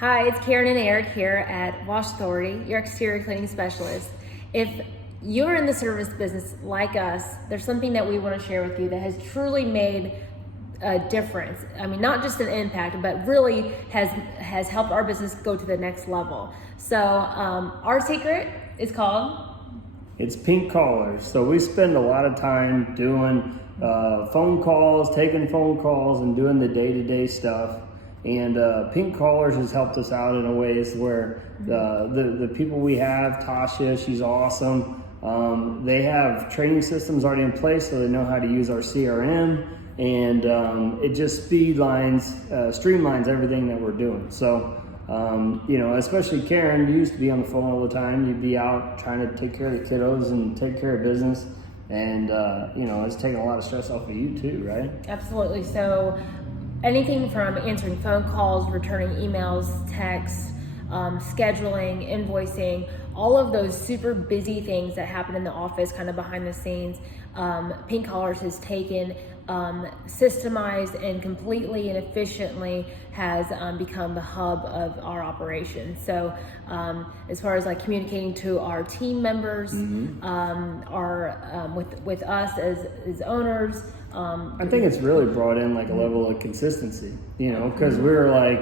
Hi, it's Karen and Eric here at Wash Authority, your exterior cleaning specialist. If you're in the service business like us, there's something that we want to share with you that has truly made a difference. I mean, not just an impact, but really has helped our business go to the next level. So our secret is called? It's pink collars. So we spend a lot of time doing phone calls, taking phone calls, and doing the day-to-day stuff. And pink collars has helped us out in a ways where the people we have, Tasha, she's awesome. They have training systems already in place, so they know how to use our CRM, and it just streamlines everything that we're doing. So, especially Karen, you used to be on the phone all the time. You'd be out trying to take care of the kiddos and take care of business. And, it's taking a lot of stress off of you too, right? Absolutely. So anything from answering phone calls, returning emails, texts, scheduling, invoicing, all of those super busy things that happen in the office kind of behind the scenes, Pink Collars has taken, systemized, and completely and efficiently has become the hub of our operation. So as far as like communicating to our team members, with us as owners, I think it's really brought in like a level of consistency, because we're like,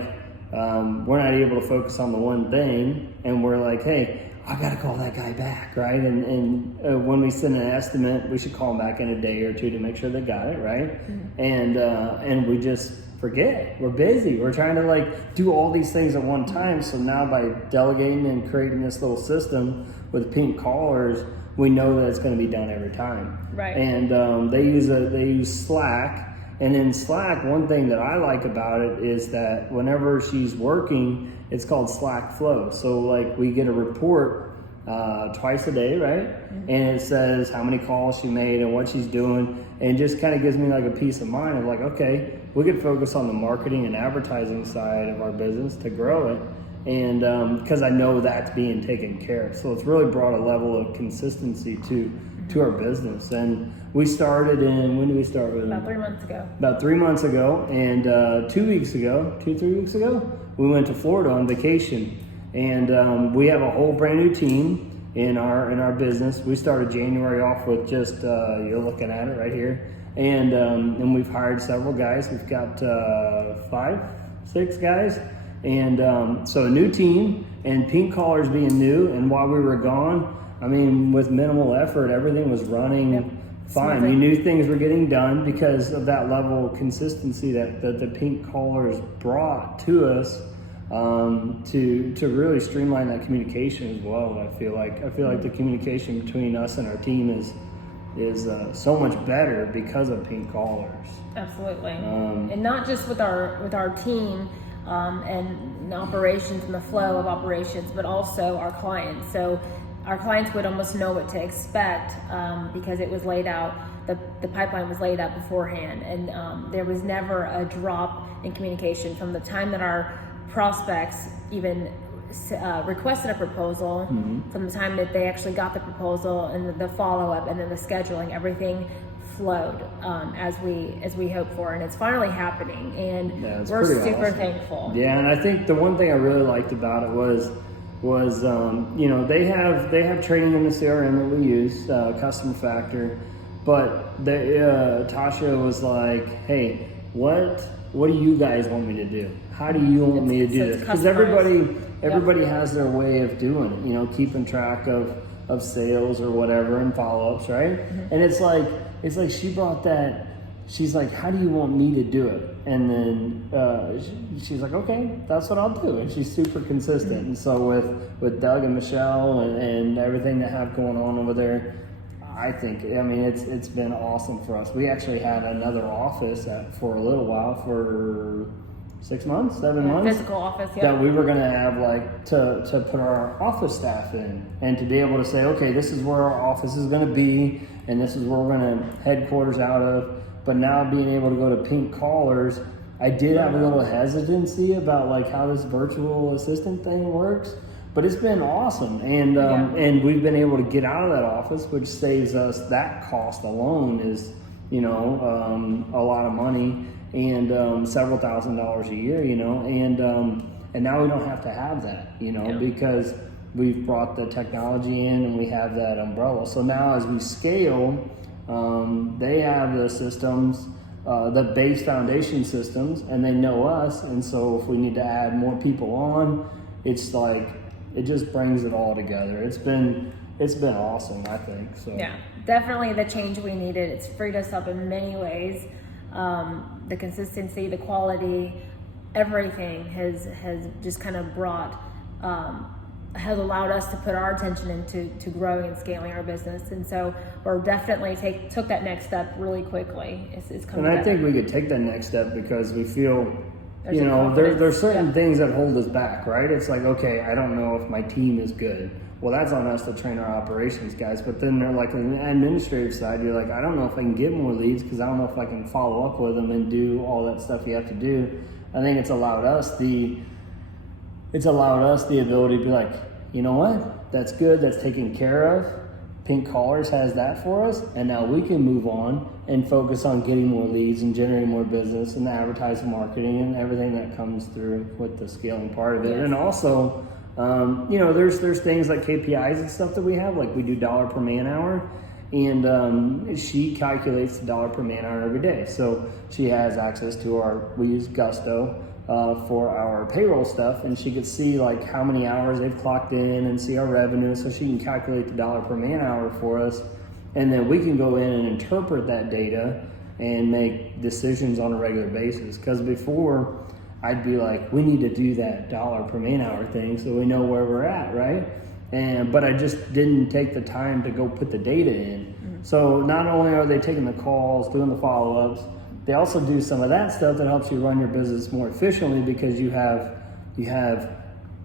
we're not able to focus on the one thing, and we're like, hey, I got to call that guy back, right? And when we send an estimate, we should call him back in a day or two to make sure they got it, right? And we just forget. We're busy. We're trying to like do all these things at one time. So now by delegating and creating this little system with pink collars, we know that it's going to be done every time. Right. And they use Slack. And in Slack, one thing that I like about it is that whenever she's working, it's called Slack Flow. So like we get a report twice a day, right? And it says how many calls she made and what she's doing, and just kind of gives me like a peace of mind of like, okay, we could focus on the marketing and advertising side of our business to grow it. And because I know that's being taken care of. So it's really brought a level of consistency to our business. And we started when did we start with it? About 3 months ago. About 3 months ago, and 3 weeks ago, we went to Florida on vacation. And we have a whole brand new team in our business. We started January off with just, you're looking at it right here. And we've hired several guys. We've got 5, 6 guys. And so a new team, and Pink Collars being new, and while we were gone, I mean, with minimal effort, everything was running fine. We knew things were getting done because of that level of consistency that the Pink Collars brought to us, to really streamline that communication as well. I feel like the communication between us and our team is so much better because of Pink Collars. Absolutely. And not just with our team, and operations and the flow of operations, but also our clients. So our clients would almost know what to expect because it was laid out, the pipeline was laid out beforehand, and there was never a drop in communication from the time that our prospects even requested a proposal, from the time that they actually got the proposal, and the follow-up, and then the scheduling. Everything flowed as we hoped for, and it's finally happening, and we're super awesome. Thankful. Yeah, and I think the one thing I really liked about it was they have training in the CRM that we use, Customer Factor, but Tasha was like, hey, what do you guys want me to do? How do you want me to do this? Because everybody has their way of doing it, keeping track of sales or whatever, and follow-ups, right? And it's like she brought that. She's like, how do you want me to do it? And then she's like, okay, that's what I'll do. And she's super consistent. And so with Doug and Michelle and everything they have going on over there, it's been awesome for us. We actually had another office for a little while, for 6 months, 7 months. Physical office, that we were gonna have like to put our office staff in, and to be able to say, okay, this is where our office is gonna be, and this is where we're gonna headquarters out of. But now being able to go to Pink Collars, I did have a little hesitancy about like how this virtual assistant thing works, but it's been awesome. And we've been able to get out of that office, which saves us that cost alone is, a lot of money, and several $1,000s a year, and And now we don't have to have that, you know, Yeah. because we've brought the technology in and we have that umbrella. So now as we scale, they have the systems, the base foundation systems, and they know us. And so if we need to add more people on, it's like, it just brings it all together. It's been awesome, I think. So Yeah, definitely the change we needed. It's freed us up in many ways. The consistency, the quality, everything has just kind of brought, has allowed us to put our attention into growing and scaling our business. And so we're definitely took that next step really quickly. It's coming And I together. think we could take that next step because we feel, There's you a know, confidence. there's certain Yeah. things that hold us back, right? It's like, okay, I don't know if my team is good. Well, that's on us to train our operations guys. But then they're like, on the administrative side, you're like, I don't know if I can get more leads because I don't know if I can follow up with them and do all that stuff you have to do. I think it's allowed us the ability to be like, you know what? That's good. That's taken care of. Pink Collars has that for us, and now we can move on and focus on getting more leads and generating more business and the advertising, marketing, and everything that comes through with the scaling part of it. Yes. And also, you know, there's things like KPIs and stuff that we have, like we do dollar per man hour, and she calculates the dollar per man hour every day. So she has access to we use Gusto for our payroll stuff, and she could see like how many hours they've clocked in and see our revenue, so she can calculate the dollar per man hour for us, and then we can go in and interpret that data and make decisions on a regular basis. Because before I'd be like, we need to do that dollar per man hour thing so we know where we're at, right? But I just didn't take the time to go put the data in. Mm-hmm. So not only are they taking the calls, doing the follow-ups, they also do some of that stuff that helps you run your business more efficiently because you have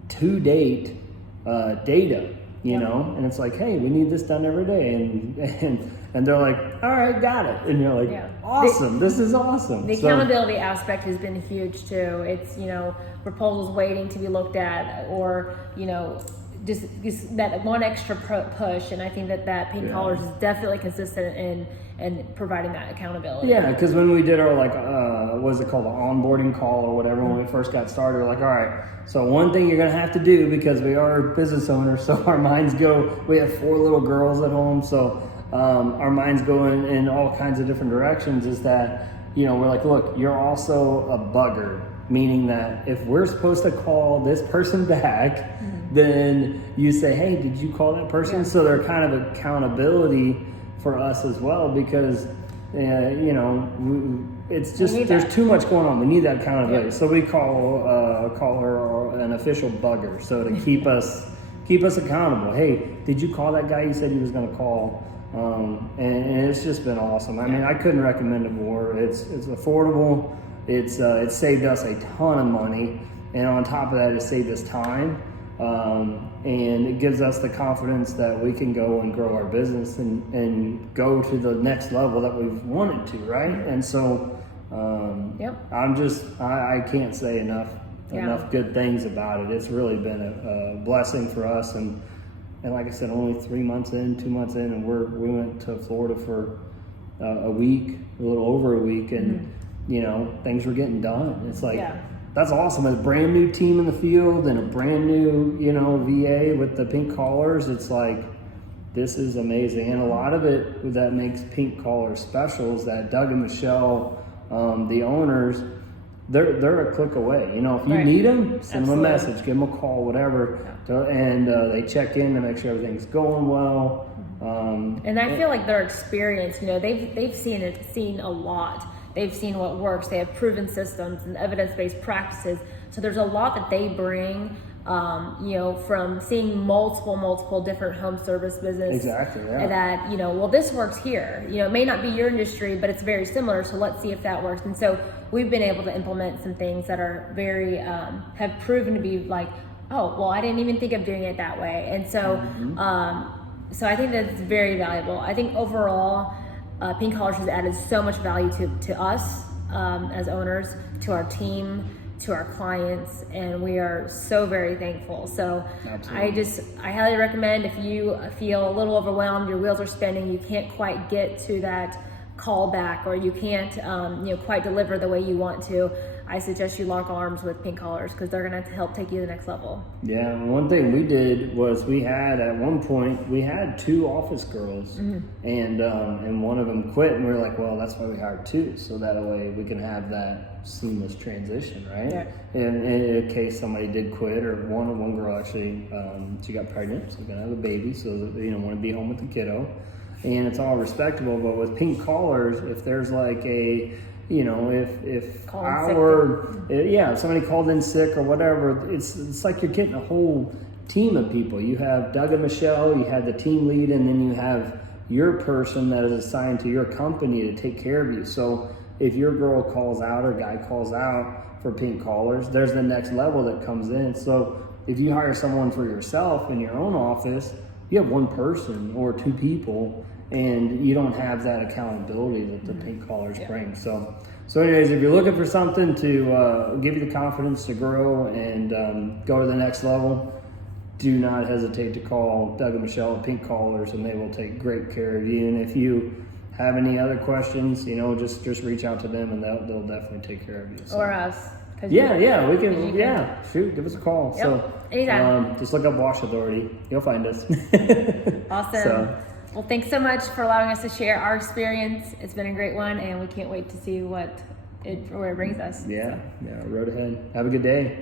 to date data, you know, and it's like, hey, we need this done every day, and they're like, all right, got it, and you're like, Yeah. awesome, this is awesome. The So- accountability aspect has been huge too. It's, you know, proposals waiting to be looked at, or, you know, just that one extra push. And I think that Pink Yeah. Collars is definitely consistent in providing that accountability. Yeah, because when we did our what is it called, the onboarding call or whatever, when we first got started, we're like, all right, so one thing you're gonna have to do, because we are business owners, so our minds go. We have 4 little girls at home, so our minds go in all kinds of different directions. Is that, you know, we're like, look, you're also a bugger, meaning that if we're supposed to call this person back, then you say, hey, did you call that person? Yeah. So they're kind of accountability for us as well, because you know, it's just need there's that. too much going on. We need that accountability. Yeah. So we call her an official bugger, so to keep us accountable. Hey, did you call that guy you said you was going to call? And it's just been awesome. I mean, I couldn't recommend it more. It's affordable. It's saved us a ton of money, and on top of that, it saved us time. And it gives us the confidence that we can go and grow our business and go to the next level that we've wanted to, right? And so, Yep. I can't say enough Yeah. good things about it. It's really been a blessing for us, and like I said, only 2 months in, and we went to Florida for a week, a little over a week, and you know, things were getting done. It's like, Yeah. that's awesome. A brand new team in the field and a brand new, you know, VA with the Pink Collars. It's like, this is amazing. And a lot of it that makes Pink Collars special is that Doug and Michelle, the owners, they're a click away. You know, if you Right. need them, send them a Absolutely. message, give them a call, whatever. And they check in to make sure everything's going well. And I feel like their experience, you know, they've seen a lot. They've seen what works. They have proven systems and evidence-based practices. So there's a lot that they bring, you know, from seeing multiple different home service business. Exactly, yeah. That, you know, well, this works here. You know, it may not be your industry, but it's very similar. So let's see if that works. And so we've been able to implement some things that are very, have proven to be like, oh, well, I didn't even think of doing it that way. And so, so I think that's very valuable. I think overall, Pink Collars has added so much value to us as owners, to our team, to our clients, and we are so very thankful. So Absolutely. I highly recommend, if you feel a little overwhelmed, your wheels are spinning, you can't quite get to that call back, or you can't you know, quite deliver the way you want to, I suggest you lock arms with Pink Collars because they're going to help take you to the next level. Yeah, one thing we did was at one point we had 2 office girls, and one of them quit, and we were like, well, that's why we hired 2, so that way we can have that seamless transition, right? Yeah. And in case somebody did quit, or one girl actually, she got pregnant, so gonna have a baby, so want to be home with the kiddo, and it's all respectable. But with Pink Collars, if there's like a if somebody called in sick or whatever, it's like you're getting a whole team of people. You have Doug and Michelle, you have the team lead, and then you have your person that is assigned to your company to take care of you. So if your girl calls out or guy calls out for Pink Collars, there's the next level that comes in. So if you hire someone for yourself in your own office, you have one person or 2 people, and you don't have that accountability that the Pink Collars bring. So anyways, if you're looking for something to give you the confidence to grow and go to the next level, do not hesitate to call Doug and Michelle at Pink Collars, and they will take great care of you. And if you have any other questions, just reach out to them, and they'll definitely take care of you. So. Or us. Yeah, we can. Yeah, shoot, give us a call. Yep, So anytime. just look up Wash Authority. You'll find us. Awesome. So. Well, thanks so much for allowing us to share our experience. It's been a great one, and we can't wait to see where it brings us. Yeah, road ahead. Have a good day.